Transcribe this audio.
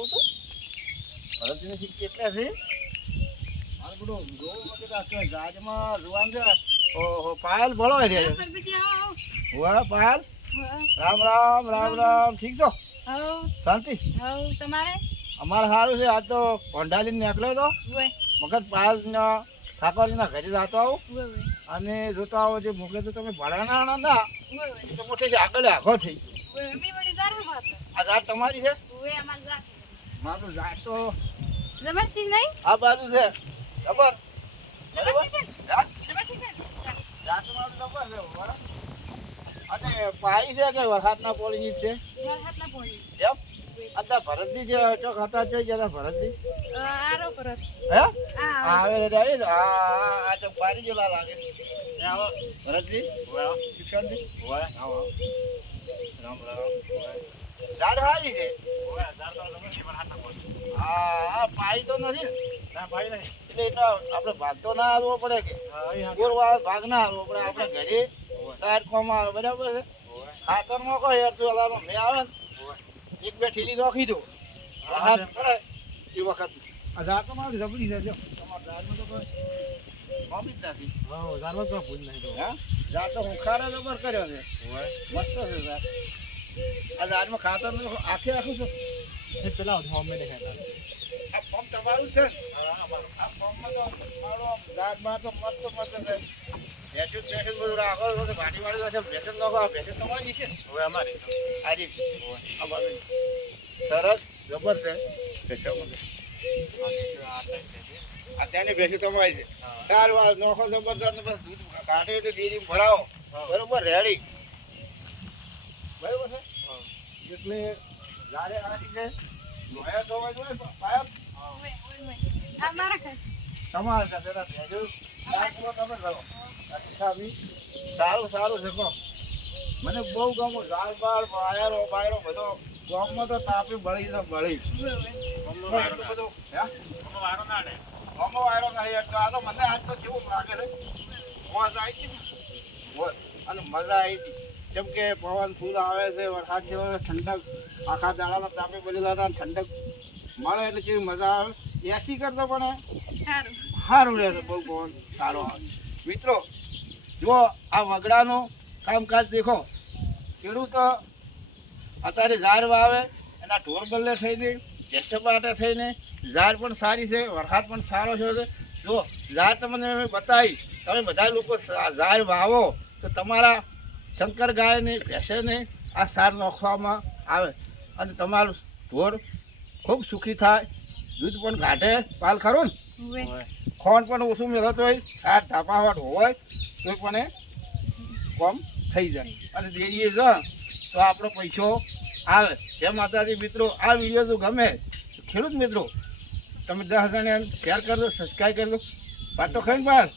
આવું તો ભરતજીની સીટ કેટલા છે મારે બધું જોવું જાજમાં જોવાનું છે ઓહો પાયલ ભળો રે વાહ પાયલ રામ રામ રામ રામ ઠીક છો શાંતિ તમારે અમારે સારું છે આજ તો કોંઢાલી નીકળ્યો તો મગજ પાયલ ઠાકોરજીના ઘરે જતો આવું અને જોતો આવો જે મોકલે તો તમે ભણાના ના તો મોટે છે આગળ આખો થઈ ગયો આ ઝાડ તમારી છે મારું ઝાડ તો આ બાજુ છે ખબર ઝાડ તો મારું ખબર છે બરાબર અને પાઈ છે કે વરસાદના પોળીની છે એમ અત્યારે ભરતજી જે ચોક હતા જોઈ જતા ભરતજી હે આવે રે આ ચોક પારી જેલા લાગે ભરતજી શિક્ષણજી રામ રામ ઝાડ હારી છે હા પાઈ તો નથી એટલે એટલો આપણે ભાગ તો ના આવવો પડે કે ગોળવાળો ભાગ ના આવવો પડે આપણે ઘરે સાઈડ કોમાં આવે બરાબર છે ખાતરમાં કોઈ યાર તું અલાનો મેં આવે ને એક બે ઠીલી નોખી દો હાથ પડે એ વખત આ ઝાડ તો મારી જબરી છે જો તમારા ઝાડમાં તો કોઈ કોમી જ નથી ઝાડમાં તો ભૂલ નહીં હા ઝાડ તો હુંખારે જબર કર્યો છે મસ્ત છે ઝાડ આ ઝાડમાં ખાતર આખે આખું છે પેલા હોમે દેખાય આ પંપ તમારું છે આ પંપમાં તો મારો ઝાડમાં તો મસ્ત મસ્ત છે ભેંસું બધું રાખો ભાટી વાળી છે ભેંસું નાખો ભેંસું તમારી છે હવે અમારી આજે આ બાજુ સરસ જબર છે અત્યારની ભેંસું તમારી છે સારું આ નોખો જબરદસ્ત બસ દૂધ કાઢે એટલે ડેરી ભરાવો બરોબર રેડી બરોબર છે એટલે જારે આની છે લોયા તો હોય પાયલ તમારે સાથે ભેંસું તમે કરો સારું સારું છે કહો મને બહુ ગમો ઝાડ બાળ બાયરો બધો ગામમાં તો તાપી બળી ને બળી બધું વાયરો નહીં એટલે આ તો મને આજ તો કેવું લાગે છે મોજ આવી હતી અને મજા આવી હતી જેમ કે પવન ફૂલ આવે છે વરસાદ જેવો ઠંડક આખા દાડાના તાપે બળેલા હતા ઠંડક મળે એટલે કેવી મજા આવે એસી કરતો પણ સારું રહેશે બહુ પવન સારો આવે મિત્રો જો આ વગડાનું કામકાજ દેખો ખેડૂતો અત્યારે ઝાડ વાવે એના ઢોર બલ્લે થઈને ભેંસો માટે થઈને ઝાડ પણ સારી છે વરસાદ પણ સારો છે જો ઝાડ તમને બતાવી તમે બધા લોકો ઝાડ વાવો તો તમારા શંકર ગાયને ભેંસોને આ સાર નાખવામાં આવે અને તમારું ઢોર ખૂબ સુખી થાય દૂધ પણ કાઢે પાલ ખરું ને ખોણ પણ ઓછું મેળવતો હોય સાર ધાપાવાટ હોય તો પણ કોમ થઈ જાય અને ડેરીએ જ તો આપણો પૈસો આવે જેમ માતાજી મિત્રો આ વિડીયો જો ગમે તો ખેડૂત મિત્રો તમે 10 જણાને શેર કરજો સબસ્ક્રાઈબ કરજો વાત તો ખાઈને બહાર